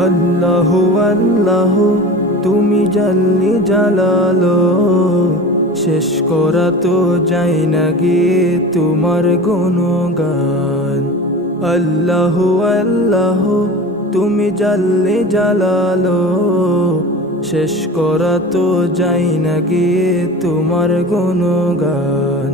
আল্লাহু আল্লাহু তুমি জাল্লি জালালো, শেষ করা তো যায় না গিয়ে তোমার গুণগান। আল্লাহু আল্লাহু তুমি জাল্লি জালালো, শেষ করা তো যায় না গিয়ে তোমার গুণগান।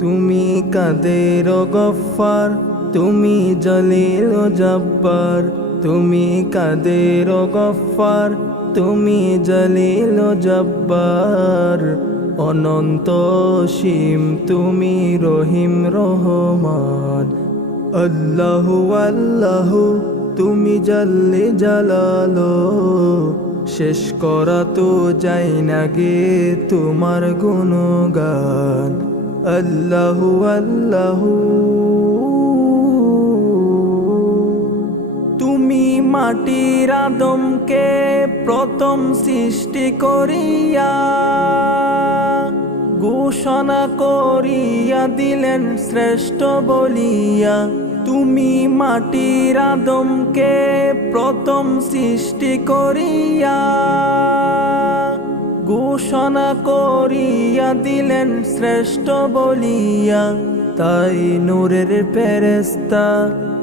তুমি কাদের গফফার, তুমি জলিল জব্বার, তুমি কাদের গফফার, তুমি জলিল জব্বার। অনন্ত সীম তুমি রহিম রহমান। আল্লাহু আল্লাহু তুমি জাল্লি জালালো, শেষ করা তো যায় না গে তোমার গুণগান। আল্লাহু আল্লাহু তুমি মাটির আদমকে প্রথম সৃষ্টি করিয়া ঘোষণা করিয়া দিলেন শ্রেষ্ঠ বলিয়া। তুমি মাটির আদমকে প্রথম সৃষ্টি করিয়া ঘোষণা করিয়া দিলেন শ্রেষ্ঠ বলিয়া। তাই নূরের ফেরেশতা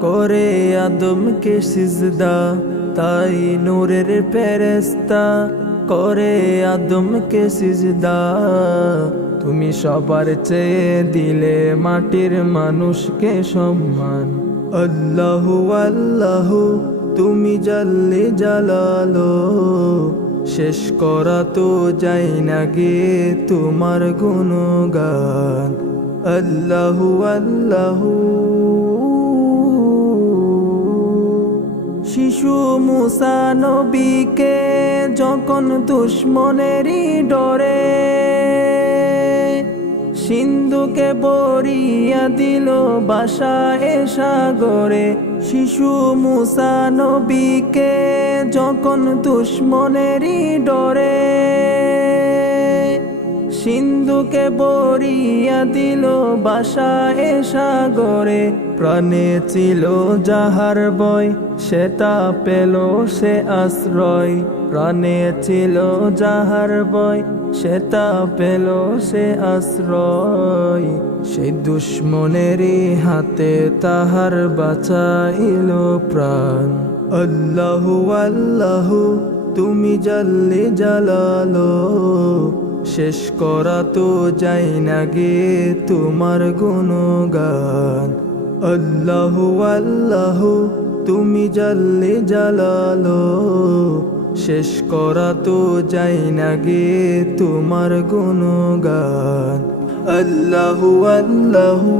করে আদমকে সিজদা, তাই নূরের ফেরেশতা করে আদমকে সিজদা। তুমি সবার চেয়ে দিলে মাটির মানুষকে সম্মান। আল্লাহু আল্লাহু তুমি জাল্লি জালালো, শেষ করা তো যায় না গে তোমার গুণগান। আল্লাহু আল্লাহু শিশু মুসা নবীকে যখন দুশ্মনেরই ডরে সিন্ধুকে বরিয়া দিল বাসা এ সাগরে। শিশু মুসা নবীকে যখন দুশ্মনেরই ডরে সিন্ধুকে বরিয়া দিল বাসা এ সাগরে। প্রাণে ছিল যাহার ভয় সে তা পেল সে আশ্রয়, প্রাণে ছিল যাহার ভয় সে তা পেল সে আশ্রয়। সে দুশ্মনেরই হাতে তাহার বাঁচাইল প্রাণ। আল্লাহু আল্লাহু তুমি জাল্লি জালালো, শেষ করা তো যায় না গে তোমার গুণগান। আল্লাহু আল্লাহু তুমি জাল্লি জালালো, শেষ করা তো যায় না গে তোমার গুণগান। আল্লাহু আল্লাহু